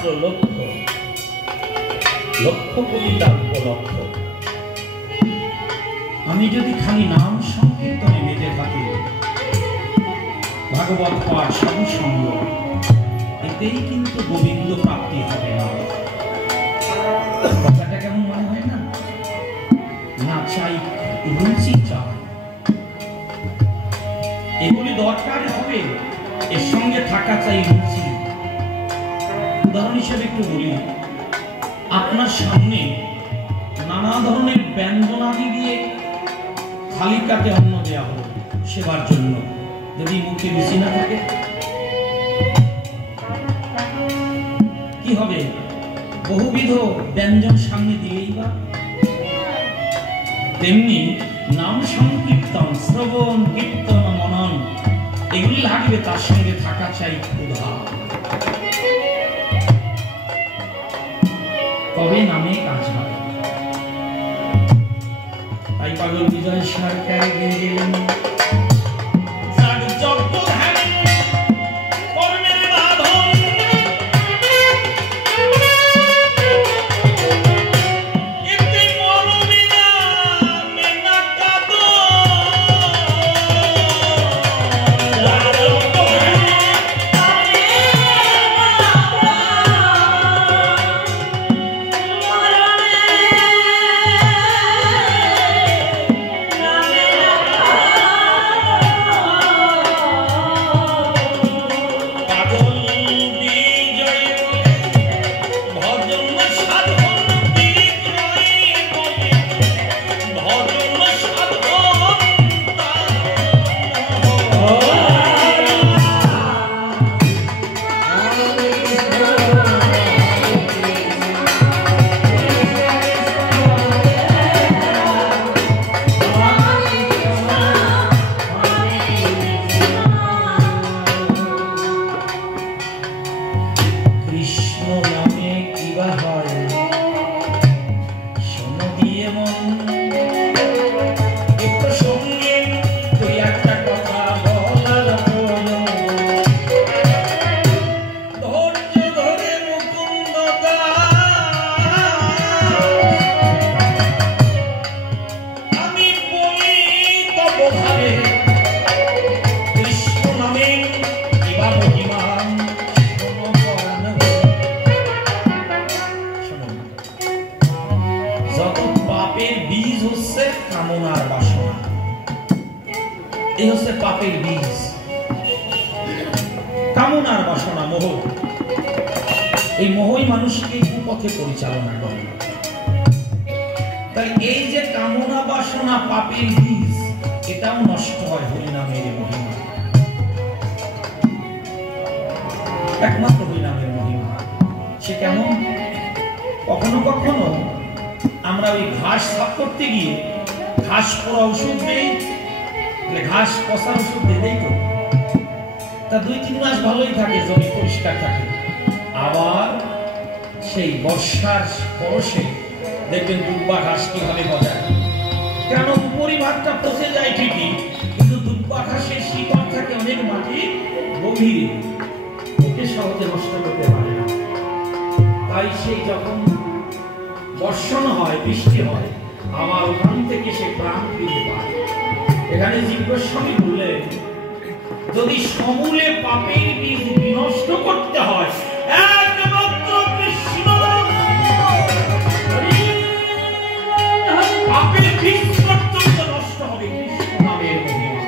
মাত্র লক্ষ্য, লক্ষ্য কবিতা উপলক্ষ। আমি যদি খালি নাম সংকীর্তনে মেতে থাকি, ভাগবত পাঠ সাধুসঙ্গ, এতেই কিন্তু গোবিন্দ প্রাপ্তি হবে না। কথাটা কেমন মনে হয় না? না চাই রুচি চাই, এগুলি দরকার হবে, এর সঙ্গে থাকা চাই রুচি। উদাহরণ হিসেবে একটু বলি, আপনার সামনে নানা ধরনের ব্যঞ্জনাদি দিয়ে থালিকাতে অন্ন দেওয়া হলো সেবার জন্য, যদি মুখে রুচি না থাকে কি হবে? বহুবিধ ব্যঞ্জন সামনে দিয়েই বা। তেমনি নাম সংকীর্তন, শ্রবণ, কীর্তন, মনন এগুলি লাগবে, তার সঙ্গে থাকা চাই ক্ষুধা, তবে নামে কাজ হয়। তাই পাগল বিজয় সরকার গেলেন একমাত্র হরিনামের মহিমা। সে কেমন? কখনো কখনো আমরা ওই ঘাস সাফ করতে গিয়ে ঘাস পোড়া ওষুধ দেই, ঘাস পচার ওষুধ দেই তো, তা 2-3 মাস ভালোই থাকে, জমি পরিষ্কার থাকে। আবার সেই বর্ষার পরশে দেখবেন দুব্বা ঘাস কিভাবে গজায়। কেন? উপরিভাগটা পচে যায় ঠিকই, কিন্তু দুব্বা ঘাসের শিকড় থাকে অনেক মাটি গভীরে, ওকে সহজে নষ্ট করতে পারে না। তাই সেই যখন বর্ষণ হয়, বৃষ্টি হয়, আবার ওখান থেকে সে প্রাণ ফিরে পায়। এখানে জীব গোস্বামী বললেন, যদি সমূলে পাপের বীজ বিনষ্ট করতে হয়, একমাত্র কৃষ্ণ পাপের বীজ পর্যন্ত নষ্ট হবে কৃষ্ণ নামের মহিমা।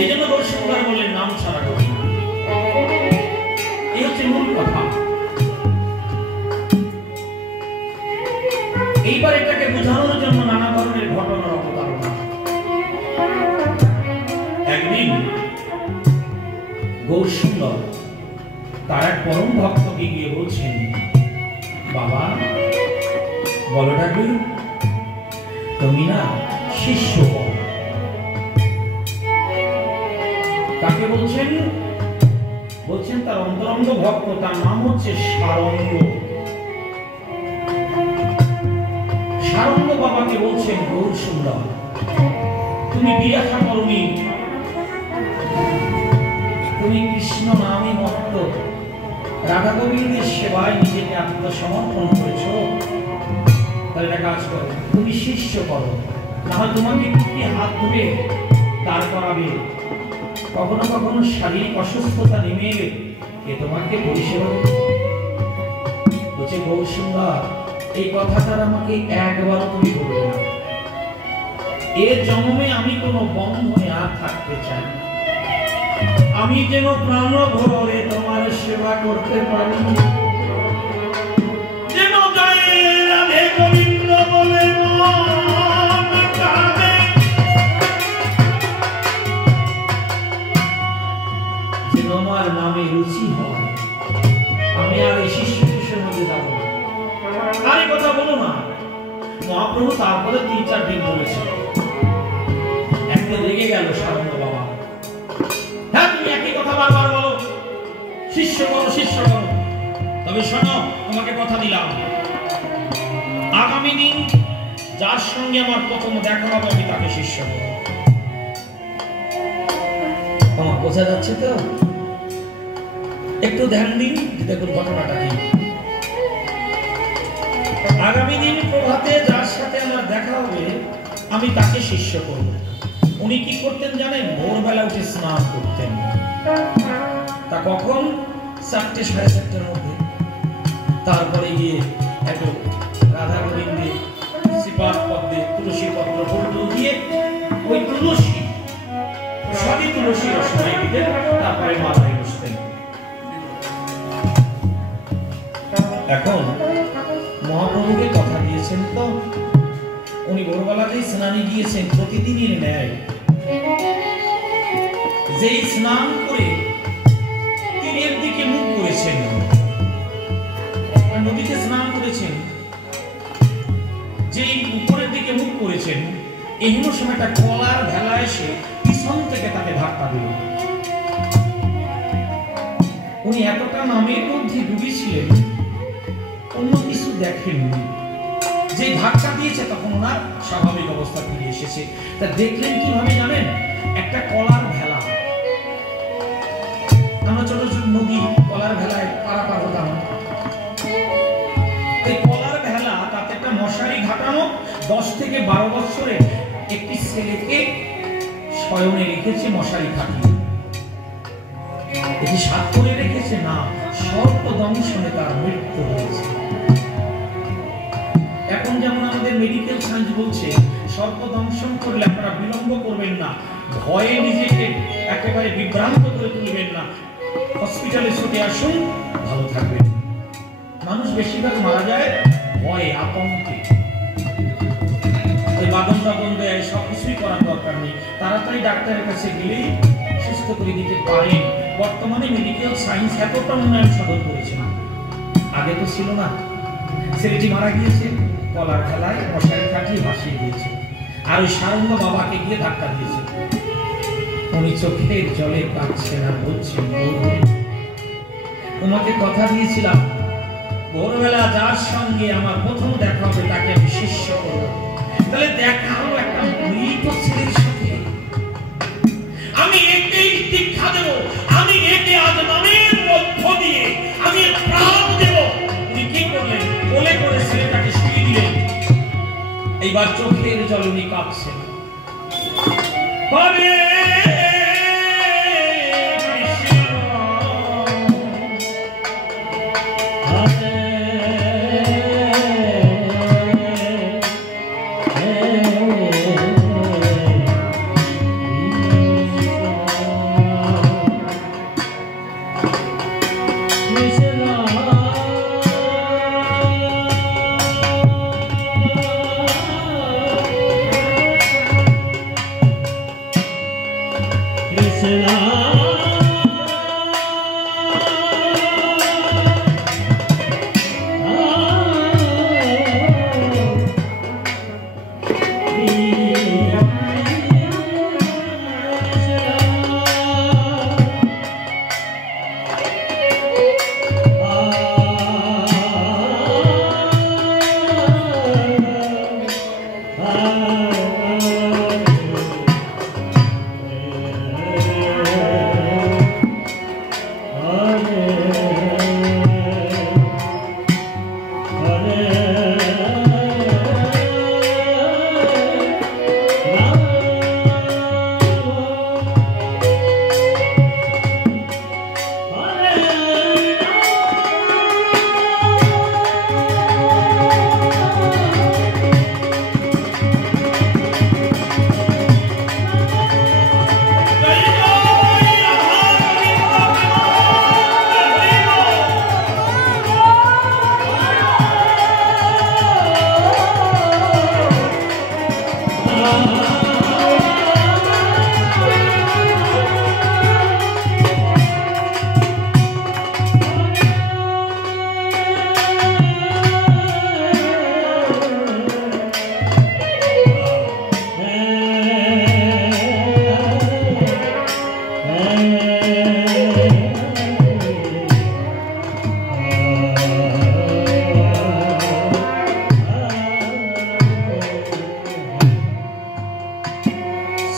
এই জন্য গৌরসুন্দর বললেন নাম ছাড়া করি না। এই হচ্ছে মূল কথা। এইবার এটাকে বোঝানোর জন্য নানা ধরনের ঘটনার অবতারণা। একদিন গৌরসুন্দর তার এক পরম ভক্তকে গিয়ে বলছেন, বাবা বলো ঠাকুর, তুমি না শিষ্য। কাকে বলছেন? বলছেন তার অন্তরঙ্গ ভক্ত, তার নাম হচ্ছে সারঙ্গ। সারঙ্গ বাবাকে বলছেন, গৌরসুন্দর তুমি বিরাখা করনি, তুমি কৃষ্ণ নামে মত্ত রাধা গোবিন্দের সেবায় নিজেকে আত্মসমর্পণ করেছো, তাহলে একটা কাজ করো, তুমি শিষ্য করো, না হয় তোমাকে কি হাত ধরে দাঁড় করাবে। কখনো কখনো শারীরিক অসুস্থতা নেমে এলে কে তোমাকে পরিষেবা দেবে? বলছে গৌরসুন্দর, এই কথাটা আমাকে একবারও তুমি বলবে না। এ জন্মে আমি কোনো বন্ধনে আর থাকতে চাই না। আমি যেন প্রাণ ভরে তোমার সেবা করতে পারি, যেন জয় রাধে গোবিন্দ বলে মন কাঁদে, যেন আমার নামে রুচি হয়। আমি আর এই শিষ্য শিষ্যের মধ্যে যাবো না। আর এই কথা বলো না। মহাপ্রভু তারপরে 3-4 দিন বলেছে। একদিন রেগে গেল সারঙ্গ বাবা, হ্যাঁ তুমি একই কথা বারবার বলো, শিষ্য করো শিষ্য করো। তবে শোনো, তোমাকে কথা দিলাম, আগামী দিন যার সঙ্গে আমার প্রথম দেখা হবে আমি তাকে শিষ্য করব। আমার বোঝা যাচ্ছে তো? একটু ধ্যান দিন, দেখুন ঘটনাটা কি। আগামী দিন প্রভাতে যার সাথে আমার দেখা হবে আমি তাকে শিষ্য করব। উনি কি করতেন জানেন? ভোরবেলা উঠে স্নান করতেন। তা কখন? 4-4:30 মধ্যে। তারপরে গিয়ে একটু রাধা গোবিন্দে শ্রীপাদ পদ্মে তুলসী পত্র ফুল দিয়ে ওই তুলসী সবই তুলসী রসনাই দিতেন, তারপরে মাথায় বসতেন। এখন মহাপ্রভুকে কথা দিয়েছেন তো, উনি ভোরবেলাতেই স্নানে গিয়েছেন প্রতিদিনের ন্যায়। যেই স্নান করে তীরের দিকে মুখ করেছেন, নদীতে স্নান করেছেন, যেই উপরের দিকে মুখ করেছেন, এই সময় একটা কলার ভেলা এসে পিছন থেকে তাকে ধাক্কা দিল। উনি এতটা নামের মধ্যে ডুবেছিলেন, অন্য কিছু দেখেননি। যে ধাক্কা দিয়েছে তখন ওনার স্বাভাবিক অবস্থা ফিরে এসেছে। তা দেখলেন কিভাবে জানেন? একটা কলার ভেলা, আমরা ছোট ছোট নদী কলার ভেলায় পারাপার হতাম, এই কলার ভেলা তাতে একটা মশারি ঘাটানো 10 থেকে 12 বছরে একটি ছেলেকে শয়নে রেখেছে মশারি খাটিয়ে। এটি সাত করে রেখেছে না, সর্প দংশনে তার মৃত্যু হয়েছে। এখন যেমন আমাদের মেডিকেল সায়েন্স বলছে সর্প দংশন করলে আপনারা বিলম্ব করবেন না, ভয়ে নিজেকে একেবারে বিভ্রান্ত করে তুলবেন না, হসপিটালে ছুটে আসুন, ভালো থাকবেন। মানুষ বেশিরভাগ মারা যায় ভয়ে, আতঙ্কে। ওই বাদনরা বলবে সব কিছুই করার দরকার নেই, তাড়াতাড়ি ডাক্তারের কাছে গেলেই সুস্থ করে দিতে পারেন। বর্তমানে মেডিকেল সায়েন্স এতটা উন্নয়ন সাধন করেছে, আগে তো ছিল না। ছেলেটি মারা গিয়েছে, কলার খেলায় মশারি কাটিয়ে ভাসিয়ে দিয়েছে, আর ওই সারঙ্গ বাবাকে গিয়ে ধাক্কা দিয়েছে। উনি চোখের জলে কাঁদছে না, বলছেন তোমাকে কথা দিয়েছিলাম ভোরবেলা যার সঙ্গে আমার প্রথম দেখা হবে তাকে আমি শিষ্য করব। তাহলে দেখা হলো একটা মৃত ছেলের সাথে, আমি একেই দীক্ষা দেব, আমি একে আজ নামের মধ্য দিয়ে আমি প্রাণ দেব। উনি কি করলেন? কোলে করে ছেলেটাকে শুয়ে দিলেন। এইবার চোখের জল উনি কাঁদছেন।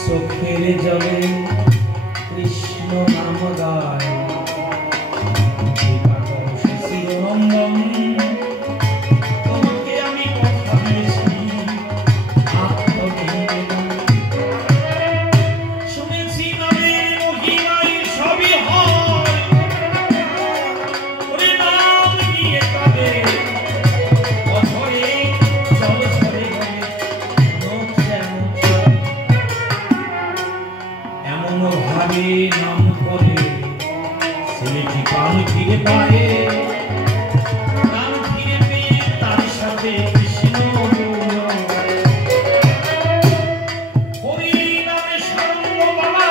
চোখের জলে কৃষ্ণ নাম গায় তোমাকে আমি কথা দিয়েছি শুনেছি নামের মহিমাই সবই হয় ওরে নাম নিয়ে কাঁদে অঝরে জল ঝরে এমন ভাবে নাম করে ছেলেটি প্রাণ ফিরে পায় প্রাণ ফিরে পেয়ে তার সাথে কৃষ্ণ হরি নামে সারঙ্গ বাবা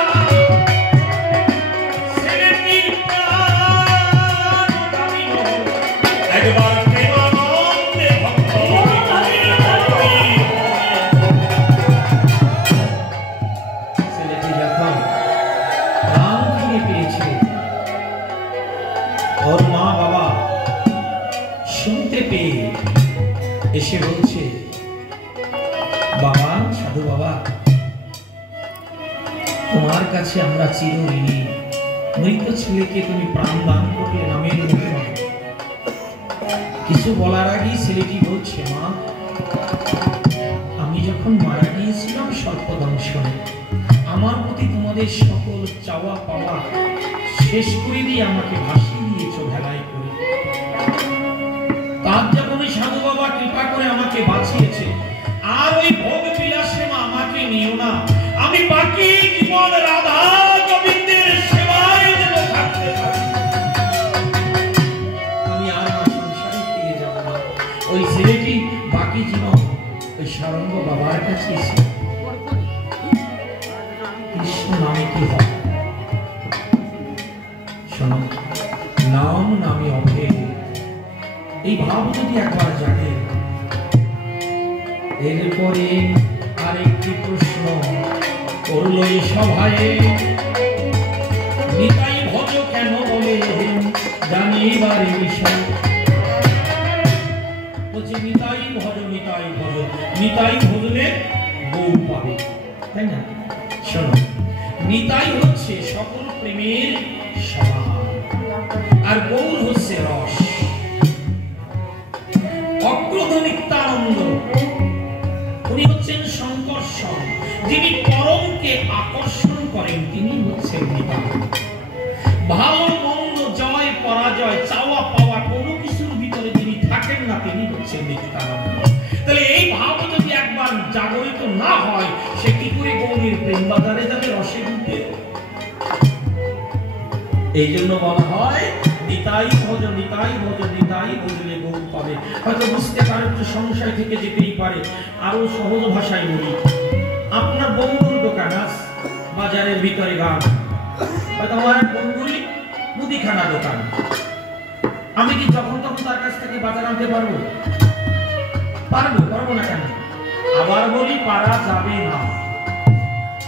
ছেলেটির প্রাণ দামিল একবার প্রেমানন্দে ভক্ত ছেলেটি যখন প্রাণ ফিরে পেয়েছে ওর মা বাবা শুনতে পেয়ে এসে বলছে বাবা সাধু বাবা তোমার কাছে আমরা চিরঋণী মৃত ছেলেকে তুমি প্রাণ দান করলে নামের মহিমা কিছু বলার আগেই ছেলেটি বলছে মা আমি যখন মারা গিয়েছিলাম সর্পদংশনে আমার প্রতি তোমাদের সকল চাওয়া পাওয়া শেষ করে দিয়ে আমাকে ভাসিয়ে দিয়েছো ভেলায় করে তার যখন সাধু বাবা কৃপা করে আমাকে বাঁচিয়েছে আর ওই ভোগ বিলাসে আমাকে নিও না আমি বাকি জীবন রাধা গোবিন্দের সেবায় যেন থাকতে পারি আমি আর আমার সংসারে ফিরে যাব না ওই ছেলেটি বাকি জীবন ওই সারঙ্গ বাবার কাছে এসে কৃষ্ণ নামে কি হয় শোনো নাম নামে অভেদ এই ভাব যদি একবার জাগে এরপরে আরেকটি প্রশ্ন করল এই সভায় নিতাই ভজ কেন বলে জানিবার বিষয় বলছে নিতাই ভজ নিতাই ভজ নিতাই ভজলে গৌর পাবে তাই না শোনো নিতাই হচ্ছে সকল প্রেমের সমাহার আর গৌর হচ্ছে রস অক্রোধ নিত্যানন্দ উনি হচ্ছেন সংকর্ষণ যিনি পরমকে আকর্ষণ করেন তিনি হচ্ছেন নিতাই ভালো মন্দ জয় পরাজয় চাওয়া পাওয়া কোনো কিছুর ভিতরে যিনি থাকেন না তিনি হচ্ছেন নিত্যানন্দ তাহলে এই ভাব যদি একবার জাগরিত না হয় সে কি করে গৌরীর প্রেম বাজারে যাবে রসে ডুববে এই জন্য বলা হয় নিতাই ভজ নিতাই ভজ নিতাই ভজলে গৌর পাবে হয়তো বুঝতে পারেন যে সংশয় থেকে যেতেই পারে আরো সহজ ভাষায় বলি আপনার বন্ধুর দোকান আছে বাজারের ভিতরে গান হয়তো আমার এক বন্ধুরই মুদিখানা দোকান আমি কি যখন তখন তার কাছ থেকে বাজার আনতে পারবো পারবো না কেন আবার বলি পারা যাবে না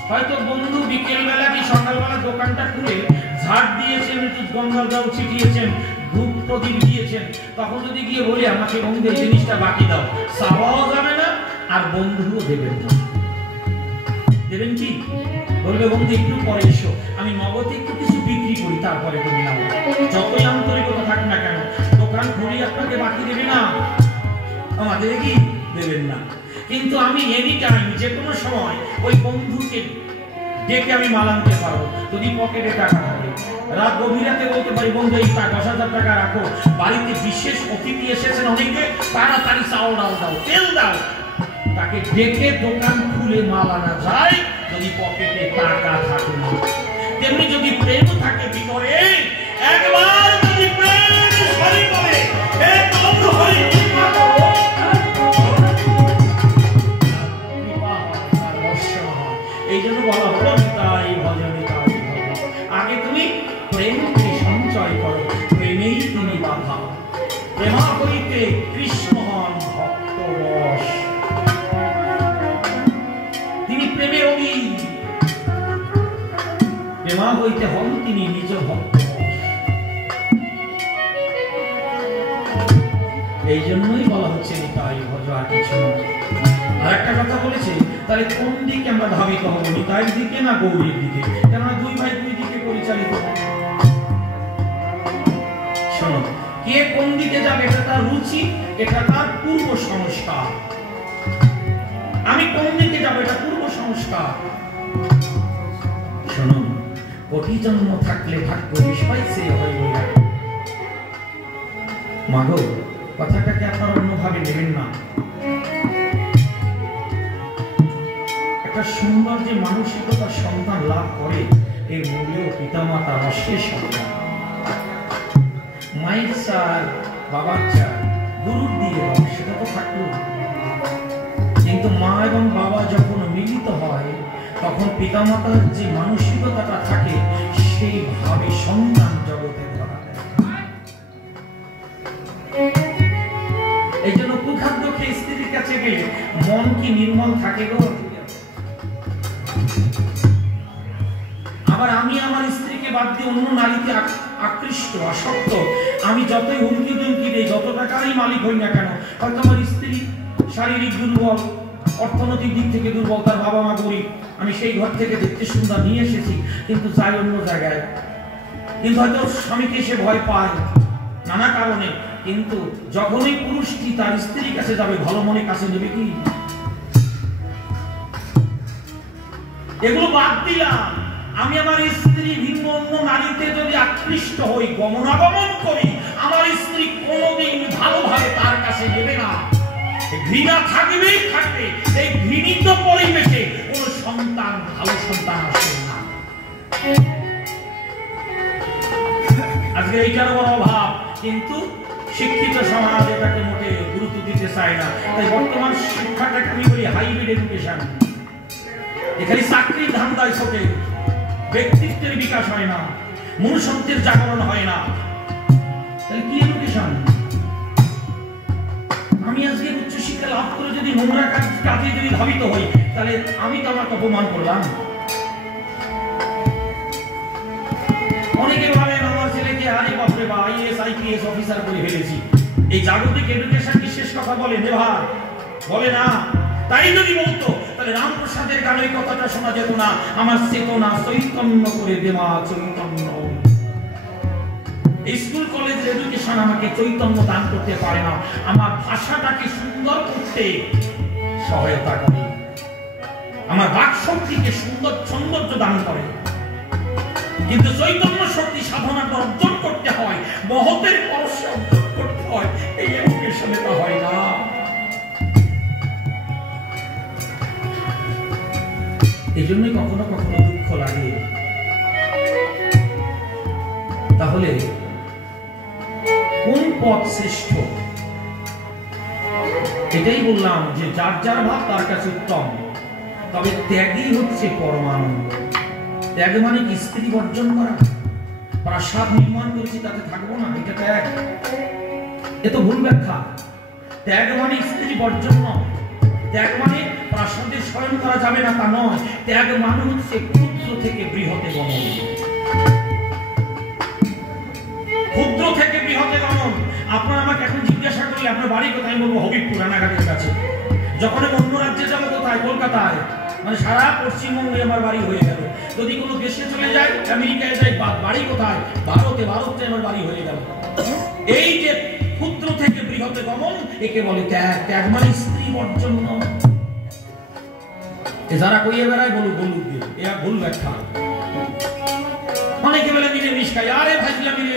হয়তো বন্ধু বিকেল বেলা কি সকালবেলা দোকানটা খুলে ঝাড় দিয়েছেন একটু গঙ্গার জল ছিটিয়েছেন ধূপ প্রদীপ দিয়েছেন তখন যদি গিয়ে বলি আমাকে বন্ধু এই জিনিসটা বাকি দাও চাওয়াও যাবে না আর বন্ধুও দেবেন না দেবেন কি বলবে বন্ধু একটু পরে এসো আমি নগদে একটু কিছু বিক্রি করি তারপরে তুমি নাও যতই আন্তরিকতা থাক না কেন দোকান খুলি আপনাকে বাকি দেবে না আমাদের কি দেবেন না কিন্তু আমি এনি টাইম যে কোনো সময় ওই বন্ধুকে ডেকে আমি মাল আনতে পারবো যদি পকেটে টাকা থাকে রাত গভীর রাতে বলতে পারি বন্ধু এই 10,000 টাকা রাখো বাড়িতে বিশেষ অতিথি এসেছেন অনেকে তাড়াতাড়ি চাউল দাও তেল দাও তাকে ডেকে দোকান খুলে মাল আনা যায় যদি পকেটে টাকা থাকে না তেমনি যদি প্রেম থাকে ভিতরে একবার যদি প্রেম হরি করে একদম হরি কৃপা করো এই জন্য বলা হলো নিতাই ভজ নিতাই ভজ আগে তুমি প্রেমকে সঞ্চয় করো প্রেমেই তিনি বাধা প্রেমা হইতে কৃষ্ণ হন ভক্ত বশ তিনি প্রেমে অধীন প্রেমা হইতে হন তিনি নিজ ভক্ত এই জন্যই বলা হচ্ছে নিতাই ভজ আর কিছু না আর একটা কথা বলেছে তা তাহলে কোন দিকে আমরা ধাবিত হব, নিতাইয়ের দিকে না গৌরীর দিকে? কেননা দুই ভাই দুই দিকে পরিচালিত। শোনো, কে কোন দিকে যাবে এটা তার রুচি, এটা তার পূর্ব সংস্কার। আমি কোন দিকে যাবো এটা পূর্ব সংস্কার। শোনো, কোটি জন্ম থাকলে ভাগ্য বিষয় সে হইল। মাগো, কথাটাকে আপনারা অন্যভাবে নেবেন না। একটা সুন্দর যে মানসিকতার সন্তান লাভ করে, এর মূল্যেও পিতামাতা অশেষ সন্তান। মায়ের চাল, বাবার চাল, গুরুর দিয়ে সেটা তো থাকলো, কিন্তু মা এবং বাবা যখন মিলিত হয় তখন পিতামাতার যে মানসিকতাটা থাকে সেইভাবে সন্তান জগতে ধরা দেয়। এই জন্য কুখাদ্য খেয়ে স্ত্রীর কাছে গেলে মন কি নির্মল থাকে গো? আবার আমি আমার স্ত্রীকে বাদ দিয়ে অন্য নারীতে আকৃষ্ট, আসক্ত, আমি যতই হুমকি দুমকি দেই, যত টাকারই মালিক হই না কেন, হয়তো আমার স্ত্রী শারীরিক দুর্বল, অর্থনৈতিক দিক থেকে দুর্বল, তার বাবা মা গরিব, আমি সেই ঘর থেকে দেখতে সুন্দর নিয়ে এসেছি, কিন্তু যাই অন্য জায়গায়, কিন্তু হয়তো স্বামীকে সে ভয় পায় নানা কারণে, কিন্তু যখনই পুরুষটি তার স্ত্রীর কাছে যাবে ভালো মনে কাছে নেবে কি? এগুলো বাদ দিলাম। আমি আমার স্ত্রী ভিন্ন অন্য নারীতে যদি আকৃষ্ট হই, গমনাগমন করি, আমার স্ত্রী কোনোদিন ভালোভাবে তার কাছে নেবে না, ঘৃণা থাকবেই থাকবে। এই ঘৃণিত পরিবেশে কোন সন্তান, ভালো সন্তান আসে না। আজকে এইটার বড় অভাব, কিন্তু শিক্ষিত সমাজ এটাকে মোটে গুরুত্ব দিতে চায় না। তাই বর্তমান শিক্ষাটাকে আমি বলি হাইব্রিড এডুকেশন। এখানে চাকরির ধান্দায় ছোটে, ব্যক্তিত্বের বিকাশ হয় না, মনুষ্যত্বের জাগরণ হয় না। তাহলে কি এডুকেশন? আমি আজকে উচ্চশিক্ষা লাভ করে যদি নোংরা কাজে যদি ধাবিত হই, তাহলে আমি তো আমার অপমান করলাম। অনেকে ভাবেন আমার ছেলেকে আরে বাপরে বা আইএস আইপিএস অফিসার করে ফেলেছি। এই জাগতিক এডুকেশন কি শেষ কথা বলে? নেভার, বলে না। তাই যদি বলতো তাহলে রামপ্রসাদের গান ওই কথাটা শোনা যেত না, আমার চেতনা চৈতন্য করে দেওয়া চৈতন্য। স্কুল কলেজের এডুকেশন আমাকে চৈতন্য দান করতে পারে না, আমার ভাষাটাকে সুন্দর করতে সহায়তা করে, আমার বাক শক্তিকে সুন্দর সৌন্দর্য দান করে। কিন্তু চৈতন্য শক্তি সাধনা অর্জন করতে হয়, মহতের পরশে অর্জন করতে হয়, এই এডুকেশনে তো হয় না। এই জন্যই কখনো কখনো দুঃখ লাগে। তাহলে কোন পথ শ্রেষ্ঠ? এটাই বললাম যে যার যার ভাব তার কাছে উত্তম, তবে ত্যাগই হচ্ছে পরমানন্দ। ত্যাগ মানে কি? স্ত্রী বর্জন করা। প্রাসাদ নির্মাণ করেছি তাতে থাকবো না, এটা ত্যাগ। এ তো ভুল ব্যাখ্যা। ত্যাগ মানে স্ত্রী বর্জন নয়, ত্যাগ মানে প্রাসাদে শয়ন করা যাবে না তা নয়। ত্যাগ মানে হচ্ছে ক্ষুদ্র থেকে বৃহতে গমন। ক্ষুদ্র থেকে বৃহতে গমন। আপনার আমাকে এখন জিজ্ঞাসা করলে আপনার বাড়ি কোথায়, আমি বলবো হবিবপুর, রানাঘাটের কাছে। যখন আমি অন্য রাজ্যে যাবো কোথায়? কলকাতায়। মানে সারা পশ্চিমবঙ্গে আমার বাড়ি হয়ে গেল। যদি কোনো দেশে চলে যায়, আমেরিকায় যাই, বাড়ি কোথায়? ভারতে। ভারতে আমার বাড়ি হয়ে গেল। এই যে ক্ষুদ্র থেকে বৃহতে গমন, একে বলে ত্যাগ। ত্যাগ মানে স্ত্রী বর্জন নয়। যারা কইয়ে বেড়ায় বলুক বলুক দিয়ে, এরা ভুল ব্যাখ্যা। অনেকে বলে নিরামিষ খাই, আরে ভাইছিলাম মিলে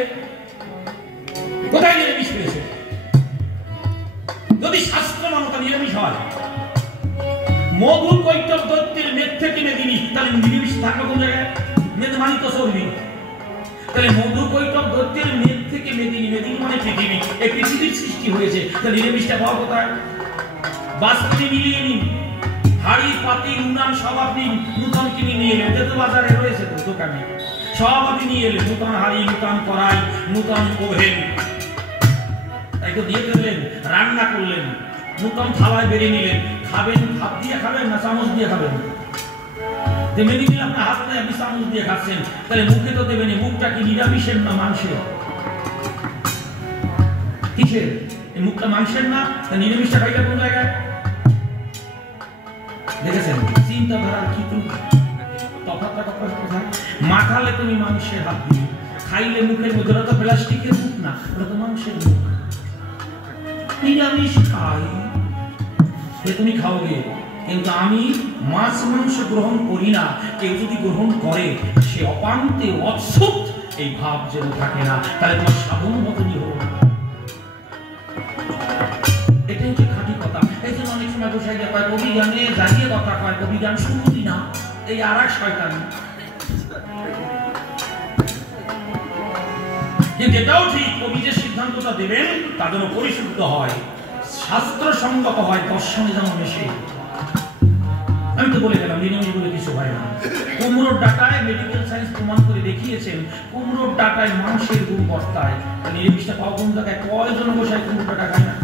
কোথায় নিরামিষ পেয়েছে? যদি শাস্ত্র মানতা নিরামিষ হয়, মধু কৈতব দত্তের মেদ থেকে মেদিনী, তাহলে নিরামিষ থাকবে কোন জায়গায়? মেদ মানি তো চর্বি। তাহলে মধু কৈতব দত্তের মেদ থেকে মেদিনী, মেদিনী মানে পৃথিবী, এই পৃথিবীর সৃষ্টি হয়েছে, তাহলে নিরামিষটা পাওয়া কোথায়? বাস্তবে মিলিয়ে নিন। হাড়ি পাতি উনান সব আপনি নূতন কিনে নিয়ে এলেন, যেহেতু বাজারে রয়েছে তো দোকানে, সব আপনি নিয়ে এলেন। নূতন হাড়ি, নূতন কড়াই, নূতন ওভেন, তাই তো দিয়ে ফেললেন, রান্না করলেন, নূতন থালায় বেরিয়ে নিলেন। খাবেন হাত দিয়ে খাবেন না চামচ দিয়ে খাবেন? মেনে নিলে আপনার হাত দিয়ে আপনি চামচ দিয়ে খাচ্ছেন, তাহলে মুখে তো দেবেন। মুখটা কি নিরামিষের না মাংসের? কিসের? এই মুখটা মাংসের না? নিরামিষটা খাইটা কোন জায়গায়? দেখেছেন চিন্তাধারার কি তফাৎটা কোথায়? মাখালে তুমি মানুষের হাত দিবে, খাইলে মুখের মধ্যে, ওটা তো প্লাস্টিকের মুখ না, ওটা তো মানুষের মুখ। নিরামিষ খাই, তুমি খাওগে, কিন্তু আমি মাছ মাংস গ্রহণ করি না। কেউ যদি গ্রহণ করে সে অপান্তে অৎসুক, এই ভাব যেন থাকে না, তাহলে তোমার সাধন মতনই হোক। এটাই হচ্ছে খাঁটি কথা। এই জন্য অনেক সময় বসে গিয়ে কয় কবি গানে জাগিয়ে কথা কয়, কবি গান শুনবি না, এই আর এক শয়তান। কিন্তু এটাও ঠিক, কবি যে সিদ্ধান্তটা দেবেন তা যেন পরিশুদ্ধ হয়, শাস্ত্রসঙ্গত হয়, দর্শনে যেন মেশে। আমি তো বলে গেলাম নিরামিষ বলে কিছু হয় না। কুমড়োর ডাটায় মেডিকেল সায়েন্স প্রমাণ করে দেখিয়েছেন কুমড়োর ডাটায় মাংসের গুণ বর্তায়। নিরামিষটা পাওয়া কোন জায়গায়? কয়জন বসায় কুমড়োর ডাটা খায় না?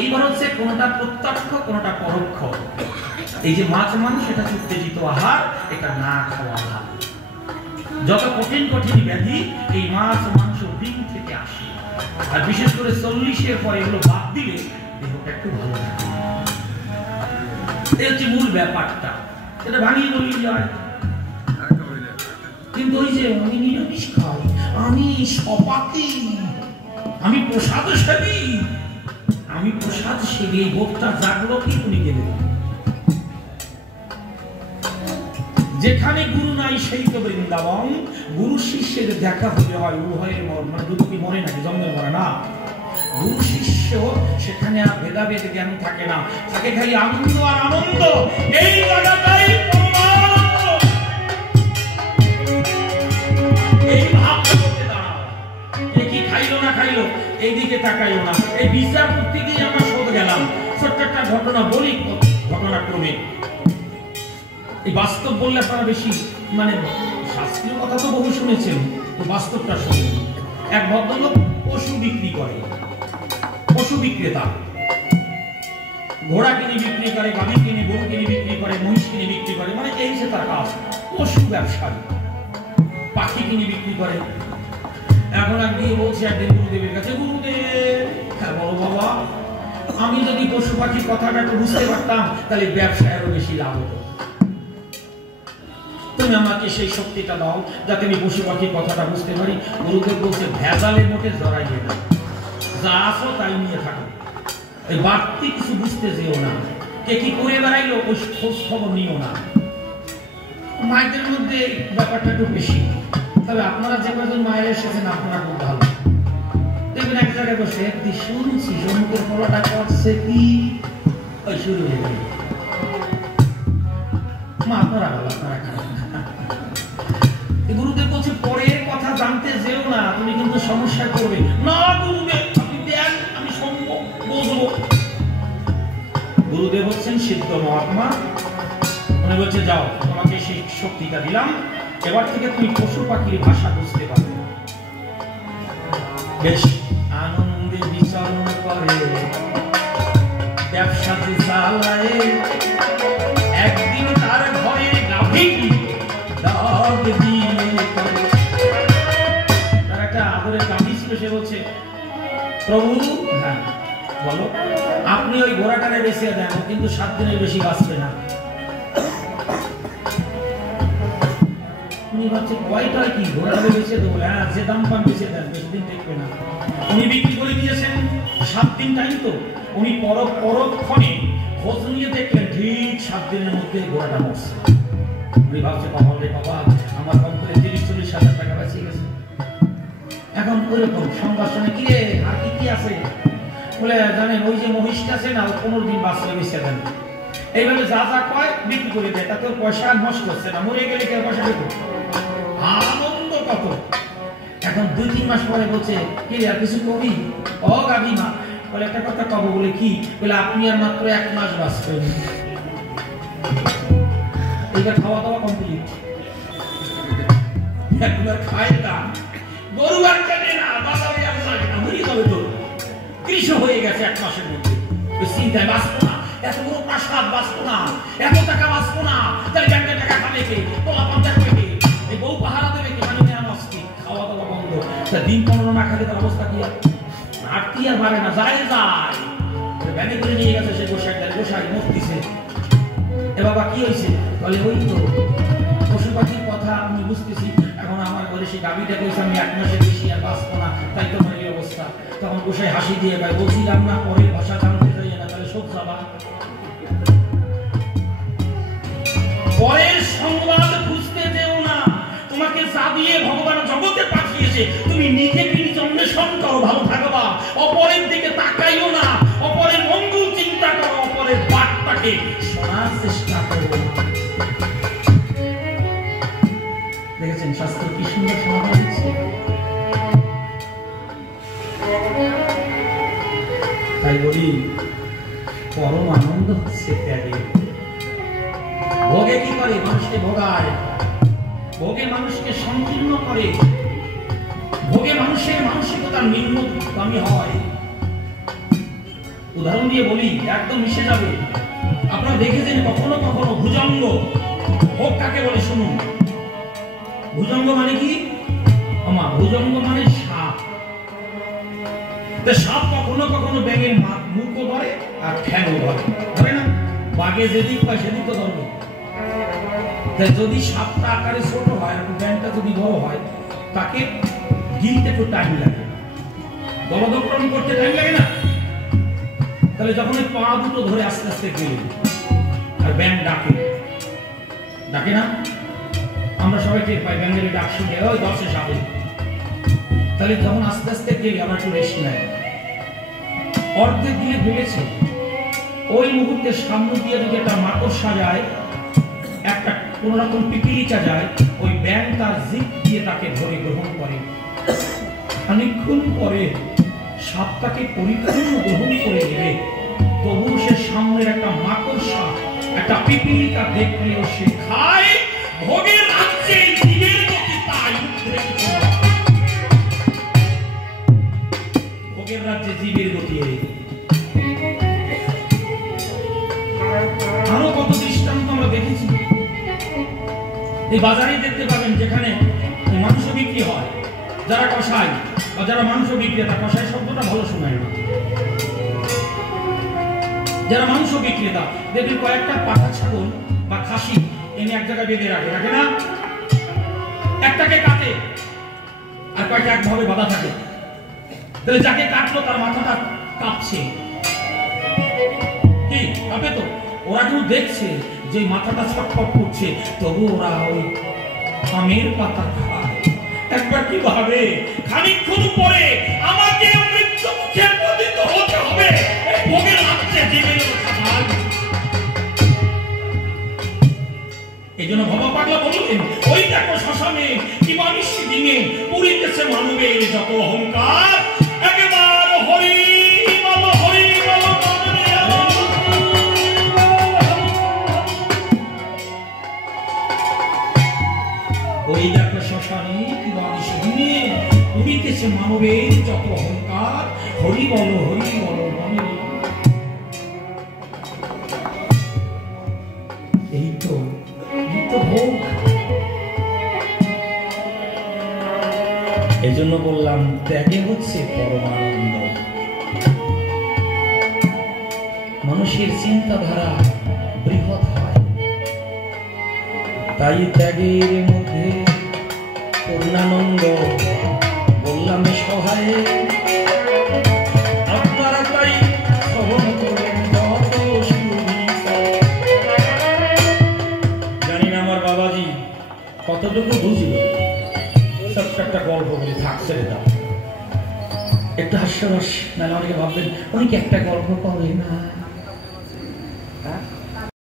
এইবার হচ্ছে কোনটা প্রত্যক্ষ কোনটা পরোক্ষ। এই যে মাছ মাংস এটা উত্তেজিত আহার, এটা না খাওয়া আহার। যত কঠিন কঠিন ব্যাধি এই মাছ মাংস ডিম থেকে আসে, আর বিশেষ করে 40-এর পরে এগুলো বাদ দিলে দেহটা একটু ভালো থাকে। এই হচ্ছে মূল ব্যাপারটা, এটা ভাঙিয়ে বলি যায়। কিন্তু ওই যে আমি নিরামিষ খাই, আমি সপাতি, আমি প্রসাদ সেবী, আমি প্রসাদ সেবী, এই বোধটা জাগলো কি উনি গেলেন। যেখানে গুরু নাই সেই তো বৃন্দাবন, গুরু শিষ্যের দেখা হলে হয় উভয়ের মরণ। মানে দুটো কি মরে নাকি? জন্মে মরে না। গুরু শিষ্য সেখানে আর ভেদাভেদ জ্ঞান থাকে না, থাকে খালি আনন্দ আর আনন্দ। এই জায়গাটাই এই ভাবটা করতে দাঁড়াও, কে কি খাইলো না খাইলো এইদিকে তাকাইও না। এই বিচার করতে গিয়ে আমরা শোধ গেলাম। ছোট্ট একটা ঘটনা বলি, ঘটনাক্রমে। এই বাস্তব বললে আপনারা বেশি, মানে শাস্ত্রীয় কথা তো বহু শুনেছেন, তো বাস্তবটা শুনুন। এক ভদ্রলোক পশু বিক্রি করে, পশু বিক্রেতা। ঘোড়া কিনে বিক্রি করে, গাভী কিনে, গরু কিনে বিক্রি করে, মহিষ কিনে বিক্রি করে, মানে এই যে তার কাজ, পশু ব্যবসায়ী। পাখি কিনে বিক্রি করে। এখন আর গিয়ে বলছে একদিন গুরুদেবের কাছে, গুরুদেব, হ্যাঁ বলো বাবা, আমি যদি পশু পাখির কথাটা একটু বুঝতে পারতাম তাহলে ব্যবসায় আরো বেশি লাভ হতো। তুমি আমাকে সেই শক্তিটা দাও যাতে আমি পশু পাখির কথাটা বুঝতে পারি। গুরুদেব বলছে, ভেজালের মোটে জড়াইয়ে না, যা আসো তাই নিয়ে থাকো, এই বাড়তি কিছু বুঝতে যেও না, কে কি করে বেড়াইলো ওই খোঁজ খবর নিও না। মায়েদের মধ্যে ব্যাপারটা একটু বেশি, তবে আপনারা যে কজন মায়ের এসেছেন আপনারা খুব ভালো। দেখবেন এক জায়গায় বসে শুনছি সমুদ্রের ফলাটা করছে কি, ওই শুরু হয়ে গেল। মা আপনারা ভালো, আপনারা খারাপ। গুরুদেব বলছে পরের কথা জানতে যেও না, তুমি কিন্তু সমস্যা করবে না। গুরুদেব আপনি দেন, আমি শুনবো, বুঝবো। গুরুদেব হচ্ছেন সিদ্ধ মহাত্মা, উনি বলছে যাও, তোমাকে সেই শক্তিটা দিলাম, এবার থেকে তুমি পশু পাখির ভাষা বুঝতে পারবে। বেশ আনন্দে বিচরণ করে ব্যবসাতে চালায়। একদিন তার ঘরে গাভী দাগ দিয়ে তার একটা আদরের গাভী ছিল, সে বলছে, প্রভু, হ্যাঁ বলো, আপনি ওই ঘোড়াটারে বেঁচে দেন, কিন্তু 7 দিনের বেশি বাঁচবে না। উনি ভাবছে কয়টা কি ঘোড়াটারে বেঁচে দেবো, হ্যাঁ যে দাম পান বেঁচে দেন, বেশি দিন দেখবে না। উনি বিক্রি করে দিয়েছেন, 7 দিন টাইম তো। উনি পরক্ষণে খোঁজ নিয়ে দেখলেন ঠিক 7 দিনের মধ্যে ঘোড়াটা মরছে। উনি ভাবছে বাবা রে বাবা, আমার কম করে 30-40 হাজার টাকা বাঁচিয়ে গেছে। এখন ওইরকম সংঘর্ষণে কি রে আর কি আছে বলে, জানেন ওই যে মহিষটা আছে না, 15 দিন বাঁচলে বেঁচে দেন। এইভাবে যা যা কয় বিক্রি করে দেয়, তাতে পয়সা নষ্ট হচ্ছে না, মরে গেলে কেউ পয়সা দেবো, আনন্দ কত। এখন 2-3 মাস পরে বলছে, কি আর কিছু কবি? ও গাভী মা বলে, একটা কথা কব। বলে কি? বলে আপনি আর মাত্র 1 মাস বাঁচবেন। এইটা খাওয়া দাওয়া কমপ্লিট, একবার খায় না, গরু আর কেনে না, বাজারে আর যায় না, মরে যাবে তো। কৃষ্ণ হয়ে গেছে 1 মাসের মধ্যে। ওই চিন্তায় বাঁচবো না, এত বড় প্রাসাদ বাঁচবো না, এত টাকা বাঁচবো না, তাই ব্যাংকের টাকা খাবে কে, তোলা পাঞ্জাব কে, এই বউ পাহারা দেবে কে, মানে নেওয়া মস্তি, খাওয়া দাওয়া বন্ধ। দিন 15 না খেলে তার অবস্থা কি? 8 কি আর পারে না, যায় যায় ব্যানে করে নিয়ে গেছে সে গোসাই, গোসাই মুখ দিছে। এ বাবা কি হয়েছে? বলে ওই তো পশু পাখির কথা আমি বুঝতেছি, এখন আমার ঘরে সেই গাভীটা কইছে আমি 1 মাসের বেশি আর বাঁচবো না, তাই তো আমার এই অবস্থা। তখন গোসাই হাসি দিয়ে গায়, বলছিলাম না পরের ভাষা জানতে চাই না, তাহলে শোক যাবা। পরের সংবাদ খুঁজতে যেও না, তোমাকে যা দিয়ে ভগবান জগতে পাঠিয়েছে তুমি নিজেকে নিজ অন্বেষণ করো, ভালো থাকবা। অপরের দিকে তাকাইও না, অপরের মঙ্গল চিন্তা করো, অপরের বার্তাকে শোনার চেষ্টা করো। দেখেছেন শাস্ত্র কি সুন্দর সমাধান দিচ্ছে। তাই বলি পরম আনন্দ হচ্ছে ত্যাগে। ভোগে কি করে? মানুষকে ভোগায়, ভোগে মানুষকে সংকীর্ণ করে, ভোগে মানুষের মানসিকতার নিম্নগামী হয়। উদাহরণ দিয়ে বলি, একদম মিশে যাবে। আপনারা দেখেছেন কখনো কখনো ভুজঙ্গ। ভোগ কাকে বলে শুনুন। ভুজঙ্গ মানে কি? আমা ভুজঙ্গ মানে সাপ। সাপ কখনো কখনো ব্যাঙের মুখও ধরে আর ঠ্যাংও ধরে, ধরে না? বাঘে যেদিক পায় সেদিক তো ধরবে। যদি সাপটা আকারে ছোট হয় আর ব্যাঙটা যদি বড় হয়, তাকে গিলতে একটু টাইম লাগে, গলদক্রম করতে টাইম লাগে না? তাহলে যখন ওই পা দুটো ধরে আস্তে আস্তে গেলে আর ব্যাঙ ডাকে, ডাকে না? আমরা সবাই টের পাই ব্যাঙের ডাক শুনে, ওই দশে সাপে। তাহলে যখন আস্তে আস্তে গেলে আমরা একটু রেস্ট নেয়, অর্ধেক দিলে ভেবেছে ওই মুহূর্তে সামনে দিয়ে যদি একটা মাকড়সা যায়, একটা কোন রকম পিপিলিকা যায়, ওই ব্যাঙ তার জিভ দিয়ে তাকে ধরে গ্রহণ করে। খানিকক্ষণ পরে সাপটাকে পরিপূর্ণ গ্রহণ করে নেবে, তবু সে সামনের একটা মাকড়সা, একটা পিপিলিকা দেখলেও সে খায়। ভোগের রাজ্যে জীবের গতি তাই ভোগের রাজ্যে জীবের গতি। আরো কত দৃষ্টান্ত আমরা দেখেছি। এই বাজারে দেখতে পাবেন যেখানে মাংস বিক্রি হয়, যারা কষাই বা যারা মাংস বিক্রেতা, কষাই শব্দটা ভালো শোনায় না, যারা মাংস বিক্রেতা দেখবেন কয়েকটা পাঠা ছাগল বা খাসি এনে এক জায়গায় বেঁধে রাখে, রাখে না? একটাকে কাটে আর কয়েকটা একভাবে বাঁধা থাকে। তাহলে যাকে কাটলো তার মাথাটা কাঁপছে, কি কাঁপে তো? ওরা কিন্তু দেখছে যে মাথাটা ছটফট করছে, তবু ওরা ওই আমের পাতা খায়। একবার কি ভাবে, খানিকক্ষণ পরে আমাকে মৃত্যু মুখে পতিত হতে হবে। ভোগের রাজ্যে জীবের খাবার। এই জন্য ভবা পাগলা বললেন, ওই দেখো শ্মশানে কি মানুষ দিনে পুরিতেছে মানবের যত অহংকার। একবার হরি বল, হরি বল, ওই দেখো শ্মশানে কি মানুষ দিনে পুরিতেছে মানবের যত অহংকার। হরি বল, হরি বল, মনে। এই তো ভোগ। এই জন্য বললাম ত্যাগে হচ্ছে পরমানন্দ। মানুষের চিন্তাধারা বৃহৎ হয়, তাই ত্যাগের মধ্যে পূর্ণানন্দ। বললাম সহায়ে আপনারা তাই সহন করেন যত সুবিচার। জানি না আমার বাবাজি কতটুকু বুঝলো। ছোট্ট একটা গল্প বলি, থাক ছেড়ে দাও, একটু হাস্যরস, নাহলে অনেকে ভাববেন অনেকে একটা গল্প করে না।